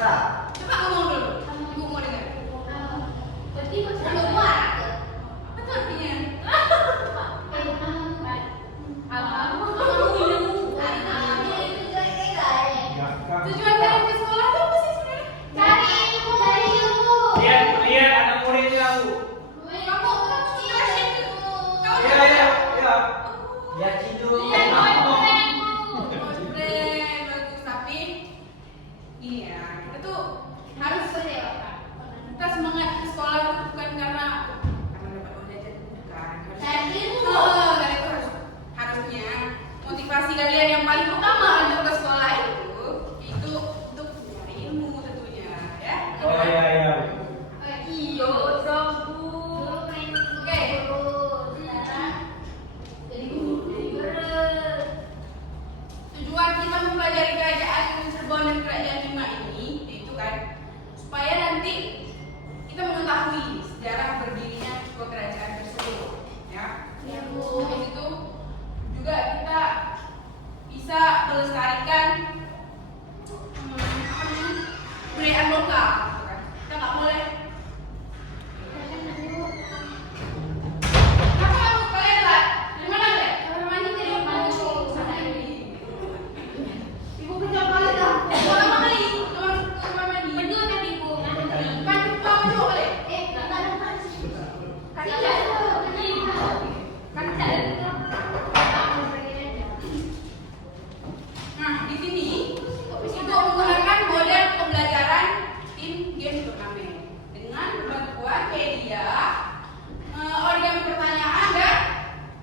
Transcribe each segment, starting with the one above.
Coba ngomong dulu. Ibu mau dengar. Berarti macam muat. Apa tuh artinya? Tujuan kalian ke sekolah tuh apa sih sebenarnya? Cari ilmu. Lihat anak muridnya aku. Kamu jelasin dulu. Kamu Iya. Lihat situ. bagus, tapi ini ya, kita tuh harus kita semangat ke sekolah tuh bukan karena dapat uang jajan, bukan. Cari ilmu. Dan itu harusnya motivasi kalian yang paling utama untuk ke sekolah itu untuk mencari ilmu tentunya, ya. Iya. Iyo, dong Bu. Oke. Tujuan kita mempelajari kerajaan Cirebon dan kerajaan Demak ini itu kan supaya nanti kita mengetahui sejarah berdirinya sebuah kerajaan tersebut, ya. Habis itu juga kita bisa melestarikan budaya lokal, gitu kan. Kita nggak boleh. Apa kalian lah? Dari mana kalian? Kamar mandi dari mana? Sana ini. Ibu kerja balik dah. Kamar mandi. Kamar mandi. Berdua kan ibu. Baju baju boleh. Nah, di sini itu menggunakan model pembelajaran tim game turnamen dengan bantuan media, origami pertanyaan dan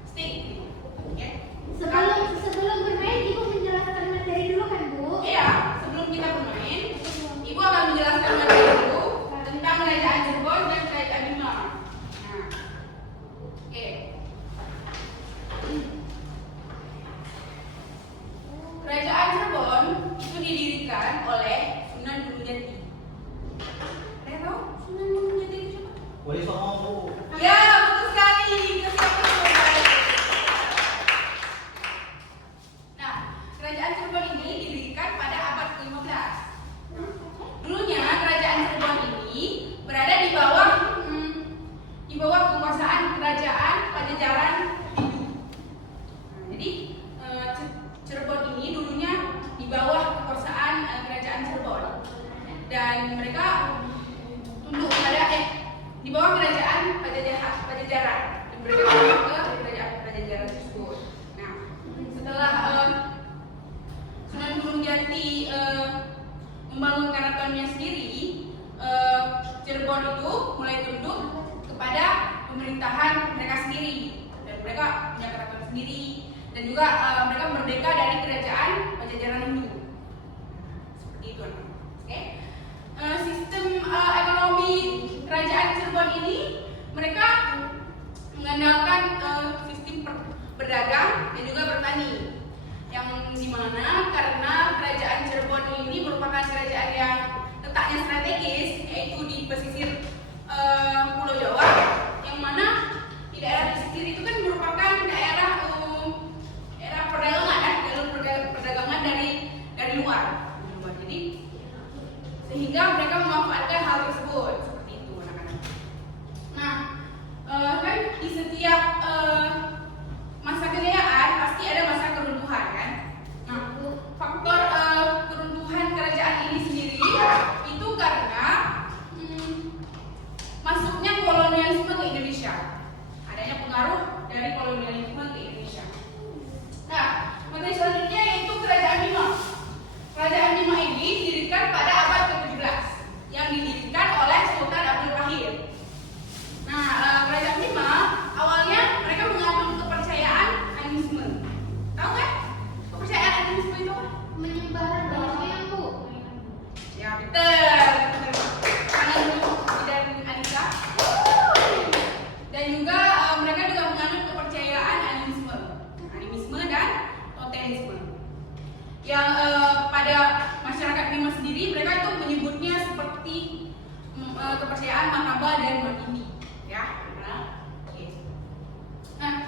stick. Oke. Sebelum bermain ibu menjelaskan materi dulu kan Bu? Iya, sebelum kita bermain, Ibu akan menjelaskan materi dulu tentang kerajaan Cirebon dan kerajaan Demak. Nah, oke. Kerajaan Cirebon itu didirikan oleh Sunan Gunung Jati. Ada yang tahu Sunan Gunung Jati itu siapa? Boleh ngomong Bu. Ya, betul sekali. Nah, kerajaan Cirebon ini didirikan pada abad ke-15. Dulunya kerajaan Cirebon ini berada di bawah kekuasaan kerajaan Pajajaran Hindu. Nah, jadi Cirebon ini dulunya di bawah kekuasaan kerajaan Cirebon dan mereka tunduk pada di bawah kerajaan Pajajaran dan mereka tunduk ke kerajaan Pajajaran tersebut. Nah, setelah Sunan Gunung Jati membangun keratonnya sendiri, Cirebon itu mulai tunduk kepada pemerintahan mereka sendiri dan mereka punya keraton sendiri dan juga mereka merdeka dari kerajaan Pajajaran Hindu. Seperti itu, anak. Oke. Sistem ekonomi kerajaan Cirebon ini mereka mengandalkan sistem berdagang dan juga bertani, yang dimana karena kerajaan Cirebon ini merupakan kerajaan yang letaknya strategis, yaitu di pesisir Pulau Jawa, yang mana di daerah pesisir itu kan merupakan daerah perdagangan, jalur perdagangan dari luar. Jadi sehingga mereka memanfaatkan hal tersebut seperti itu, anak-anak. Nah, kan di setiap masa kejayaan pasti ada masa keruntuhan kan. Nah, faktor keruntuhan kerajaan ini sendiri itu karena masuknya kolonialisme ke Indonesia, adanya pengaruh dari kolonialisme ke Indonesia. Nah, materi selanjutnya yaitu kerajaan Demak. Kerajaan Demak ini didirikan pada abad ke-17 yang didirikan oleh Sultan Abdul Qahir. Nah, kerajaan Demak awalnya mereka menganut kepercayaan animisme. Tahu kan? Kepercayaan animisme itu apa? Menyembah banyak Bu. Ya, betul. Tangan dulu dan Anissa. Dan juga mereka juga menganut kepercayaan animisme dan totemisme. Yang pada masyarakat Demak sendiri mereka itu menyebutnya seperti kepercayaan Makaba dan Martini, ya. Oke. Nah,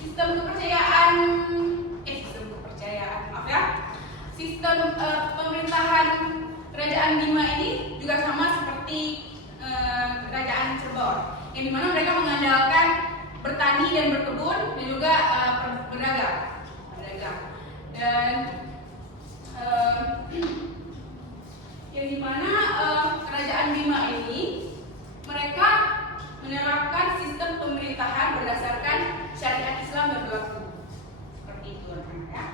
sistem kepercayaan, maaf ya, sistem pemerintahan kerajaan Bima ini juga sama seperti kerajaan Cirebon, yang dimana mereka mengandalkan bertani dan berkebun dan juga berdagang. Dan yang dimana kerajaan Bima ini mereka menerapkan sistem pemerintahan berdasarkan syariat Islam yang berlaku. Seperti itu, ya.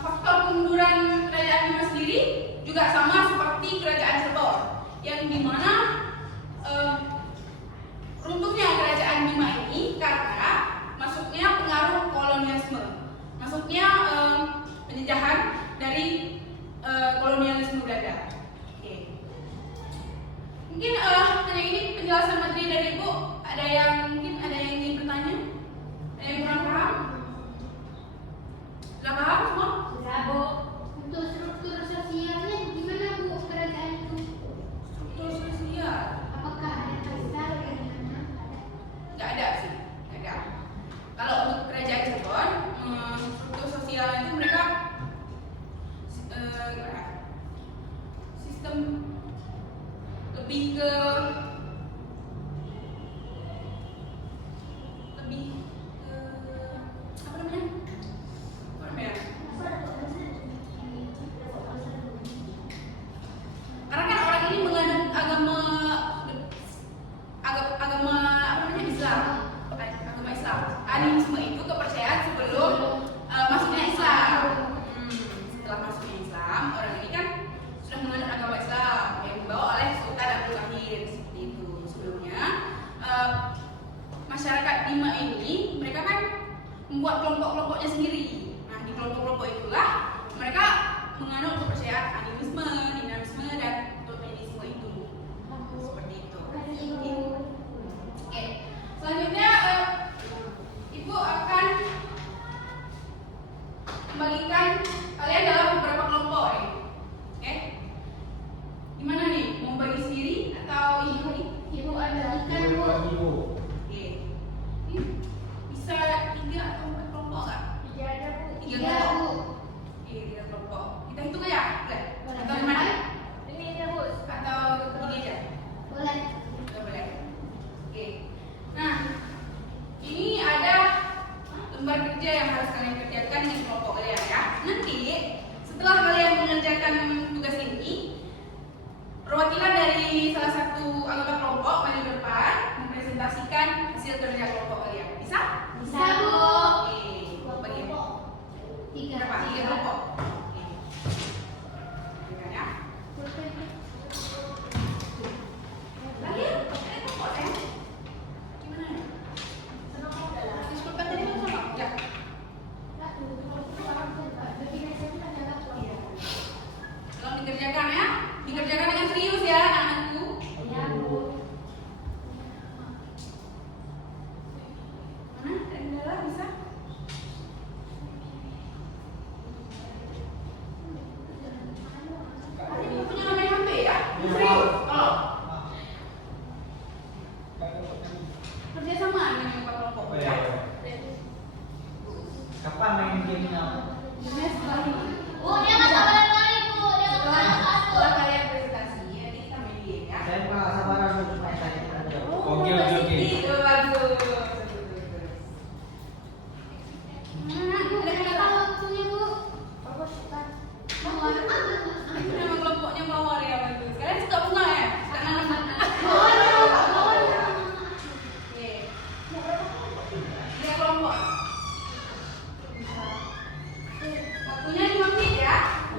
Faktor kemunduran kerajaan Bima sendiri juga sama seperti kerajaan Cirebon, yang dimana runtuhnya kerajaan Bima ini karena masuknya pengaruh kolonialisme, masuknya penjajahan dari kolonialisme Belanda. Oke. Mungkin hanya ini penjelasan materi dari Ibu. Ada yang ingin bertanya? Ada yang kurang paham? Sudah paham semua? Sudah, Bu. Untuk struktur sosialnya gimana, Bu, kerajaan itu? Struktur sosial Apakah ada kaisar yang mana? nggak ada sih, nggak ada. Kalau untuk kerajaan Cirebon, struktur sosial itu mereka sistem lebih ke apa namanya? Karena kan orang ini menganut agama apa namanya, Islam. Agama Islam. Animisme itu kepercayaan sebelum masuknya Islam. Setelah masuknya Islam, orang ini kan sudah menganut agama Islam yang dibawa oleh Sultan Abdul Kahir, seperti itu. Sebelumnya masyarakat Bima ini mereka kan membuat kelompok-kelompoknya sendiri. Nah, di kelompok-kelompok itulah mereka menganut kepercayaan animisme, dinamisme, dan totemisme itu. Seperti itu. Oke. Selanjutnya Ibu akan membagikan kalian dalam beberapa kelompok ya. Oke. Gimana nih? Mau bagi sendiri atau Ibu nih? Ibu bagikan, Bu. Ibu. Oke. Ini bisa 3 atau 4 kelompok nggak? Tidak ada, Bu. 3 Iya, kelompok. Bu. Oke, 3 kelompok. Kita hitung aja, boleh? Boleh. Atau gimana? Ini aja, Bu. Atau gini aja? Boleh. Nggak boleh. Oke. Nah, ini ada lembar kerja yang harus kalian kerjakan dengan kelompok kalian ya. Nanti setelah kalian mengerjakan tugas ini, perwakilan dari salah satu anggota kelompok maju ke depan mempresentasikan hasil kerja kelompok kalian. Bisa? Bisa, Bu. Oke. Bagi berapa? 3 kelompok. Oke. Berikan ya. Kalian kelompok ya? Gimana ya? Disebutkan tadi kan sama? Ya. Tolong dikerjakan ya. Dikerjakan dengan serius ya, anak-anakku. Ya, Bu. Mana? Kendala bisa? Ibu punya namanya HP ya? Serius? Tolong. Kerja sama dengan kelompok. Oh, ya. Kapan main game ini? Gimana setelah ini? Bu, dia nggak sabaran kali, Bu. Dia nggak sabaran Setelah kalian presentasi, nanti kita main game ya. Saya nggak sabaran untuk main tadi aja. Oke. Bagus. Mana? Bu, Ada berapa kata? waktunya, Bu? Bagus, kan? Mawar. Itu nama kelompoknya Mawar ya, bagus. Kalian suka bunga ya? Suka nanam? Oke. 3 kelompok. Waktunya 5 menit ya.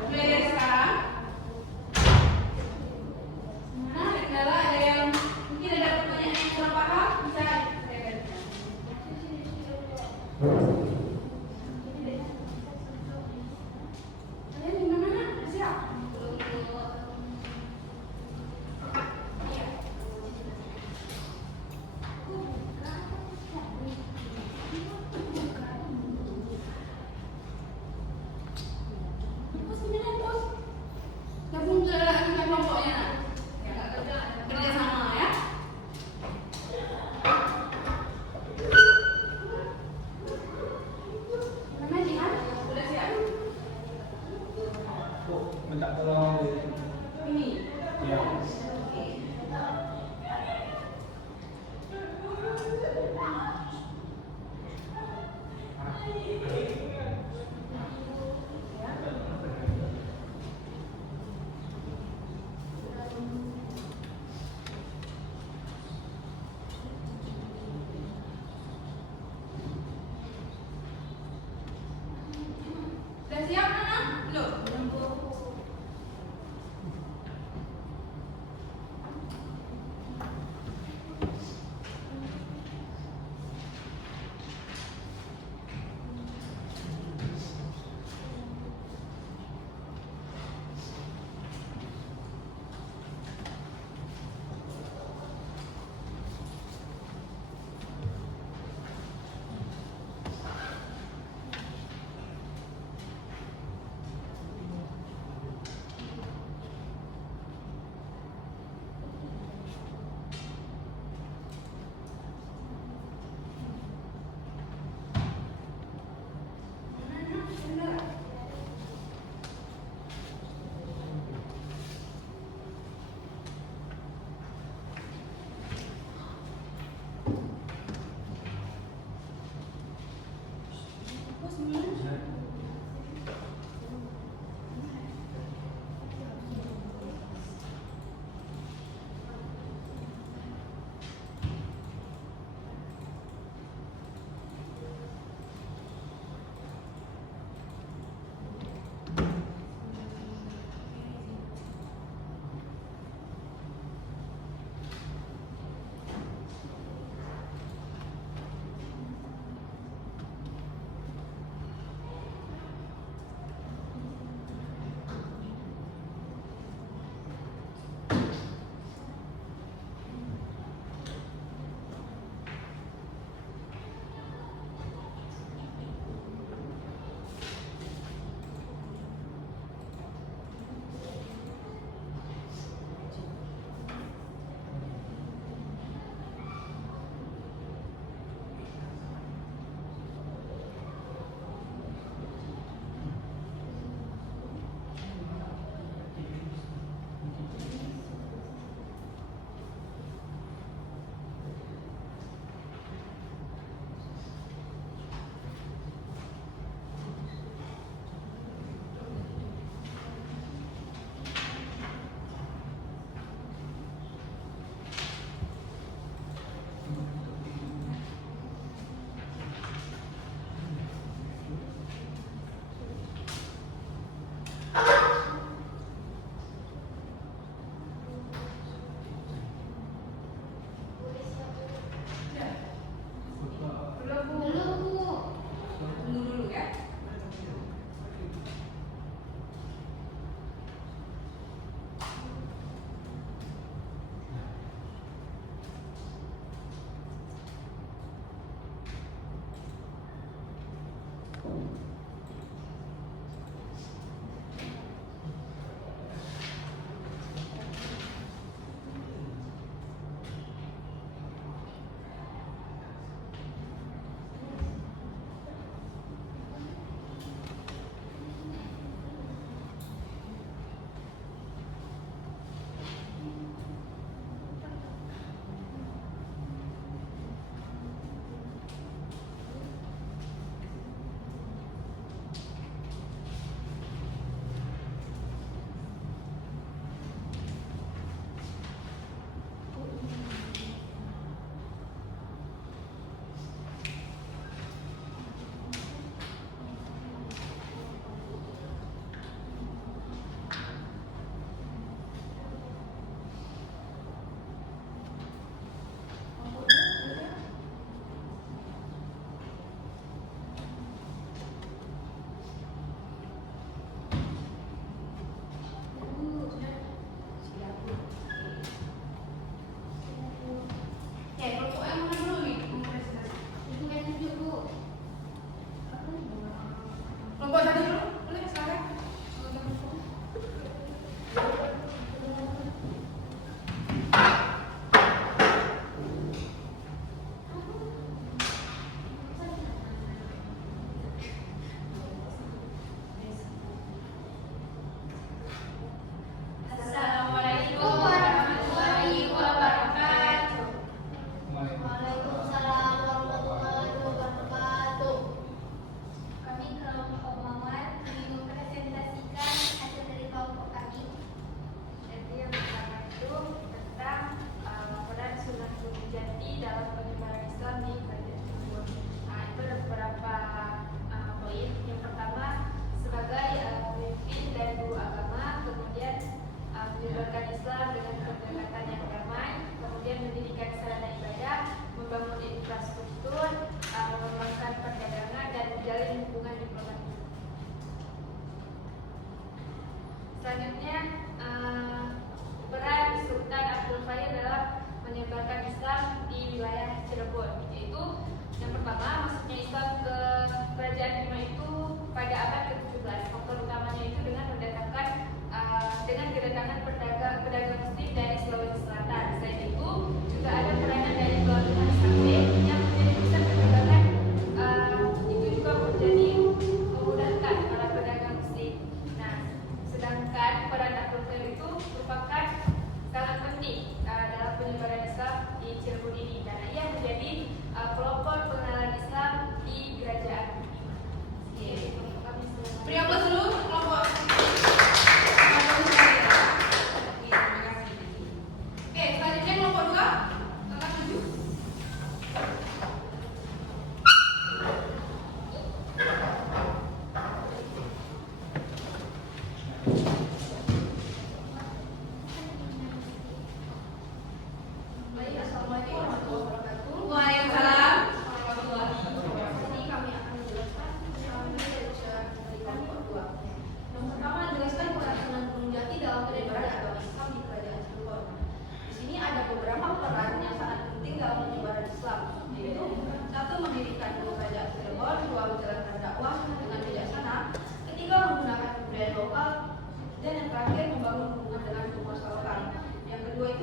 Mulai dari sekarang. Nah, ada kendala, ada yang mungkin ada pertanyaan yang kurang paham, bisa saya ganti. Kalian di mana? Udah siap? Iya. Terus gimana, Bos? Gabung ke kelompoknya. Kerja sama ya. Namanya Jihan? Udah siap? Bu, minta tolong Ini. Ya. Oke. Udah siap, Nana? Belum?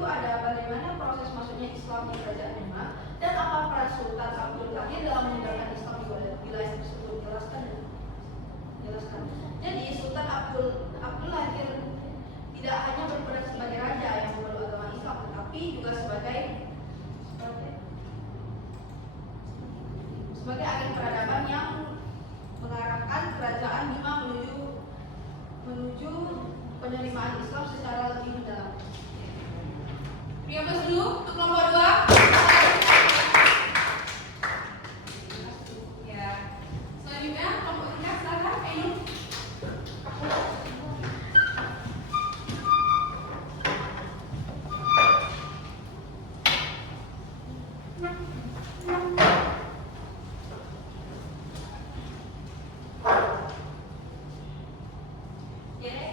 itu ada bagaimana proses masuknya Islam di kerajaan Demak dan apa peran Sultan Abdul Qadir dalam meninggalkan Islam di wilayah tersebut. Jelaskan. Jadi Sultan Abdul Qadir tidak hanya berperan sebagai raja yang memeluk agama Islam, tetapi juga sebagai agen peradaban yang mengarahkan kerajaan Bima menuju penerimaan Islam secara lebih mendalam. Beri aplaus dulu untuk kelompok 2. Ya. Selanjutnya kelompok 3, silakan Ainul.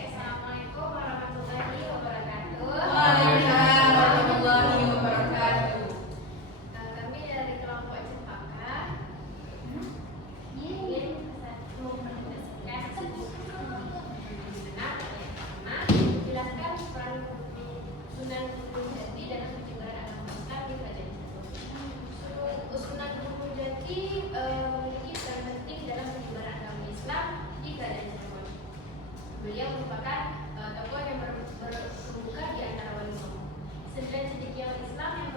Assalamualaikum warahmatullahi wabarakatuh. Waalaikumsalam warahmatullahi wabarakatuh. Kami dari kelompok Cempaka ingin menjelaskan peran Sunan Gunung Jati dalam penyebaran agama Islam di kerajaan tersebut. Sunan Gunung Jati memiliki peran penting dalam penyebaran agama Islam di kerajaan tersebut. Beliau merupakan tokoh yang berkemuka di antara wali songo. 9 cendekiawan Islam yang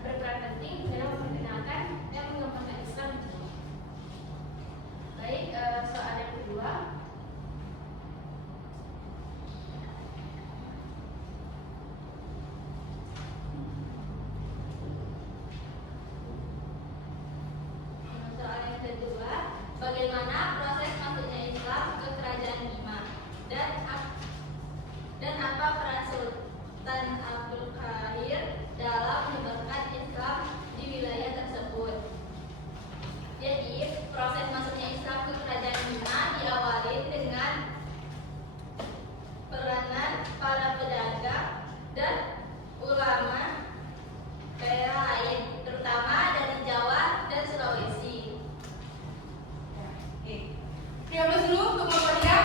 berperan penting dalam memperkenalkan dan mengembangkan Islam di Jawa. Baik, soal yang kedua. Soal yang kedua, bagaimana proses masuknya Islam ke kerajaan Bima dan apa peran Sultan Abdul Qadir dalam menyebarkan Islam di wilayah tersebut. Jadi, proses masuknya Islam ke kerajaan Bima diawali dengan peranan para pedagang dan ulama daerah lain, terutama dari Jawa dan Sulawesi. Oke. Beri aplaus dulu untuk kelompok 3.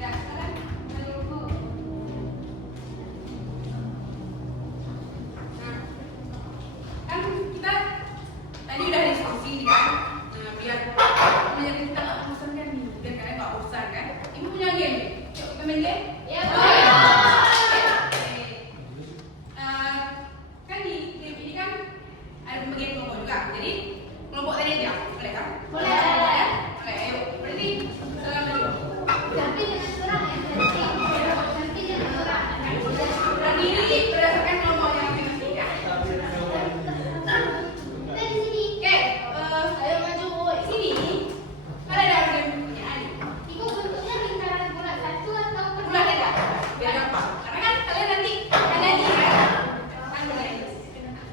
Ya, silakan. Nah, kan kita tadi udah diskusi kan, nah, biar kita nggak bosan kan, biar kalian nggak bosan kan. Ibu punya game, yuk kita main game. Ya, Kan di game ini kan ada pembagian kelompok juga, jadi kelompok tadi aja, boleh kan? Boleh. Ya? Oke, ayo. Berarti salam dulu. Tapi jangan curang ya, berarti. Nanti jangan curang. Berarti ini berdasarkan kelompok yang masing-masing ya. Kita di sini. Oke, ayo maju di sini. Kan ada pertanyaan. Itu bentuknya lingkaran bulat satu atau Bulan ya, Kak? Biar gampang. Karena kan kalian nanti ada di kan? Kan boleh.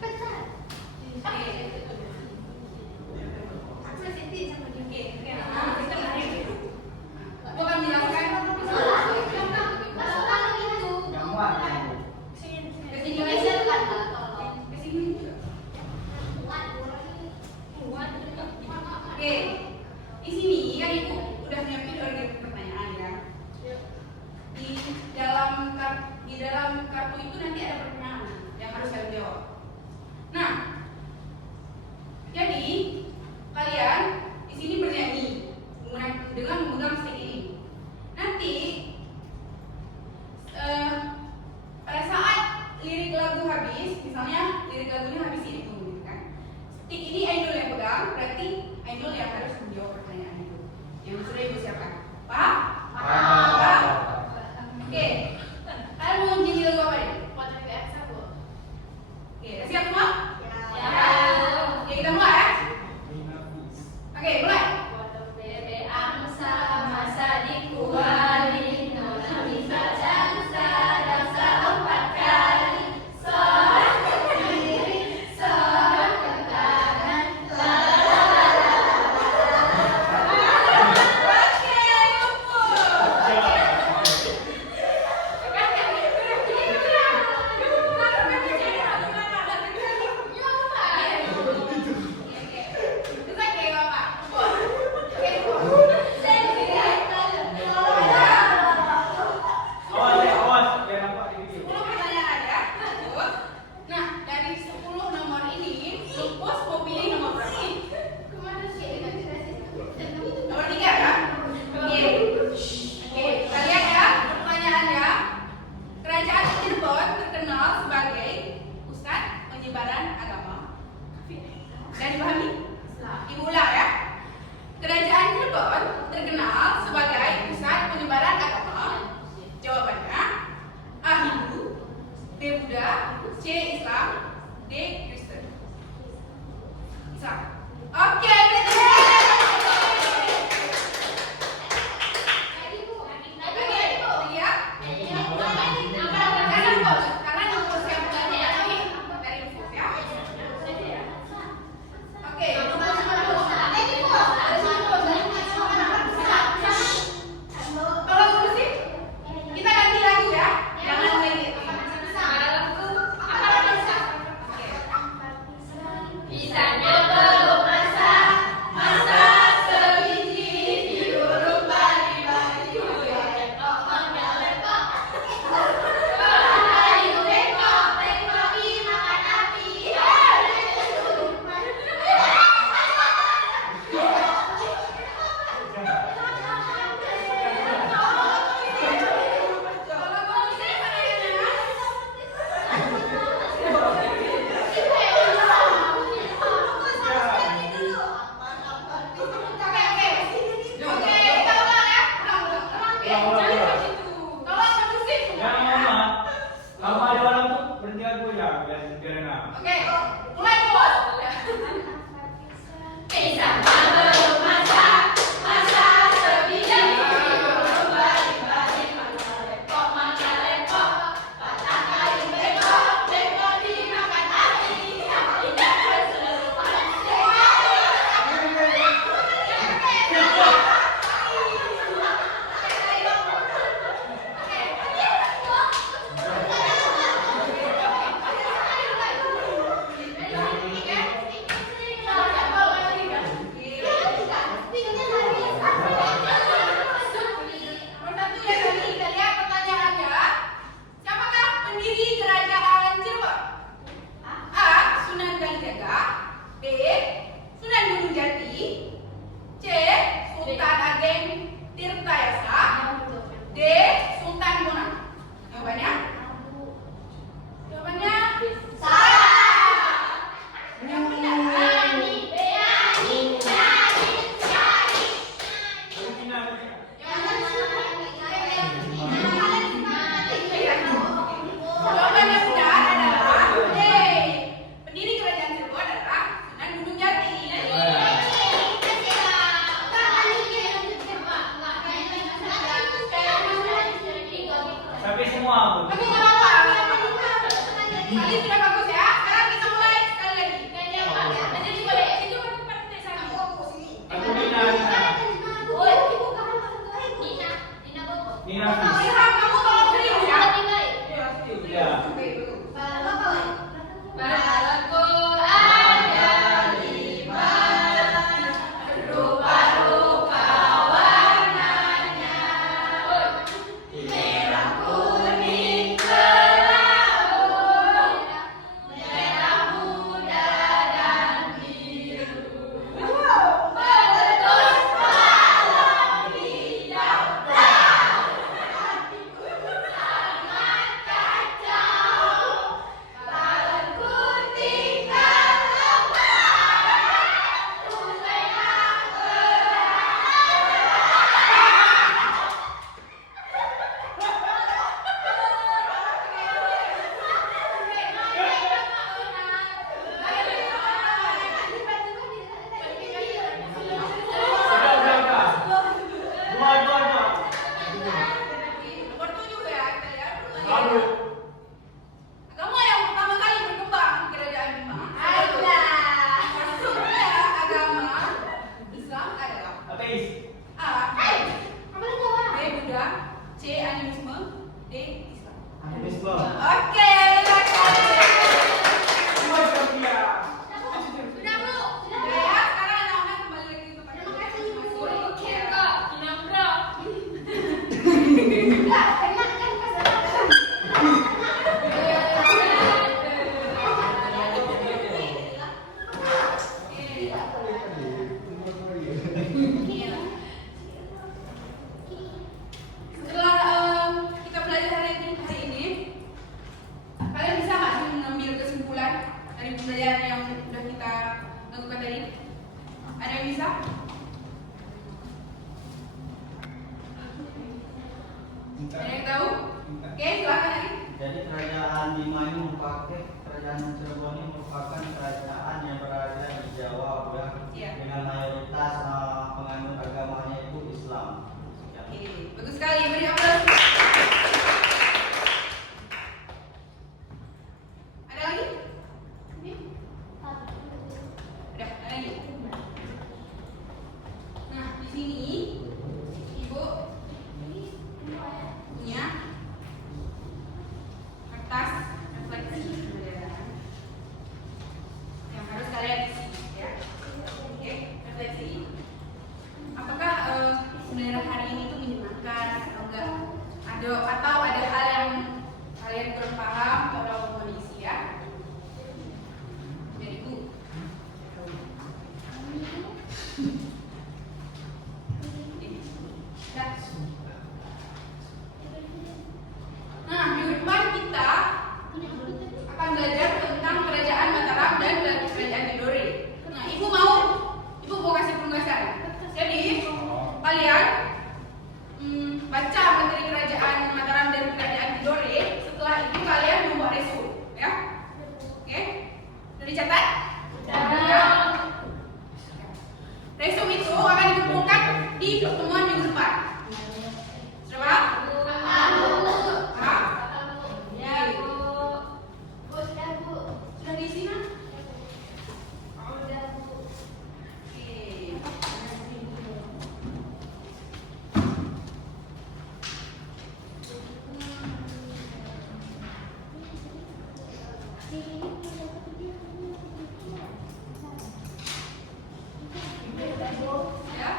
pecah? Oke. Aku udah setting sama Oke, kita mulai. Aku akan menjelaskan Masukkan itu. Jamuan. kesini Geserkan, Pak, tolong. kesini juga. Oke, di sini kan ibu udah nyiapin organ pertanyaan ya. Di dalam kartu itu nanti ada pertanyaan yang harus kalian jawab. Nah, jadi kalian di sini bernyanyi dengan memegang stick ini. Nanti pada saat lirik lagu habis, misalnya lirik lagunya habis ini gitu kan. Stick ini Ainul yang pegang, berarti Ainul yang harus menjawab pertanyaan itu. Yang sudah ibu siapkan. Paham? Paham? Oke. Kalian mau nyanyi lagu apa nih? Oke, udah siap semua? Ya. Oke, kita mulai ya. Oke, mulai. semua aku. Tapi nggak apa-apa. Kali sudah bagus ya. Sekarang kita mulai sekali lagi. Jadi boleh. Itu kan sana. Aku Nina. Nina. Ilham, kamu tolong serius ya. Ya. Balapku ada 5, rupa-rupa warnanya, merah, kuning, kelabu, merah muda dan biru. Meletus malam hijau, sangat kacau. Balonku tinggal lepas, usailah Nomor 7 ya, kita lihat. Lalu. Kamu yang pertama kali berkembang di kerajaan Demak. Surga agama Islam adalah Ateis. A. B. Buddha, C. Animisme, D. Islam. Animisme. Oke, silakan. Semua Sophia. Udah ya, sekarang anak-anak kembali lagi ke tempatnya masing-masing. Oke, Kak. Kinambra. Setelah kita belajar hari ini, kalian bisa nggak sih mengambil kesimpulan dari pembelajaran yang sudah kita lakukan tadi? Ada yang bisa? Ada yang tahu? Oke, silakan lagi. Jadi kerajaan Bima ini merupakan kerajaan Cirebon ini merupakan kerajaan yang berada di Jawa udah Iya. dengan mayoritas penganut agamanya itu Islam. Sekian. Oke, bagus sekali. Beri aplaus. Ada lagi? Udah, ada lagi. Nah, di sini Ibu punya kertas refleksi yang harus kalian isi ya. Oke, refleksi. Apakah sebenarnya hari ini tuh menyenangkan atau enggak? Atau ada hal yang kalian kurang paham atau mau diisi ya? Jadi Bu. Nah, minggu depan kita akan belajar tentang kerajaan Mataram dan kerajaan Tidore. Nah, Ibu mau kasih penugasan. Jadi, kalian baca materi kerajaan Mataram dan kerajaan Tidore. Setelah itu kalian membuat resume, ya. Oke? Sudah dicatat? Ya. Resume itu akan dikumpulkan di pertemuan minggu depan. Sudah paham? Paham? Sudah diisi, Nak? Oke. Ya.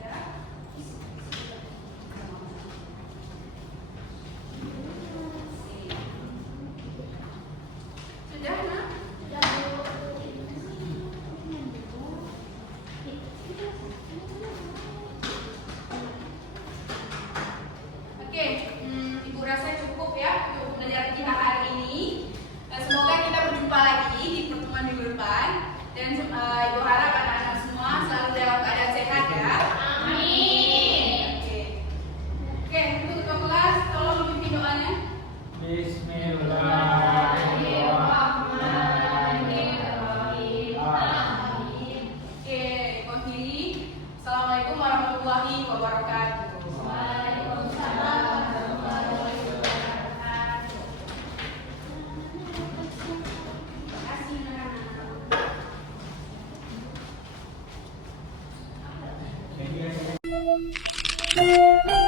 Ya. Sudah, Nak? Oke, Ibu rasa cukup ya untuk pembelajaran kita hari ini. Semoga kita berjumpa lagi di pertemuan minggu depan. Dan Ibu harap anak-anak semua selalu dalam keadaan sehat ya. Amin. Oke, untuk ketua kelas tolong memimpin doanya. Oke, Ibu akhiri. Assalamualaikum warahmatullahi wabarakatuh. Thank you.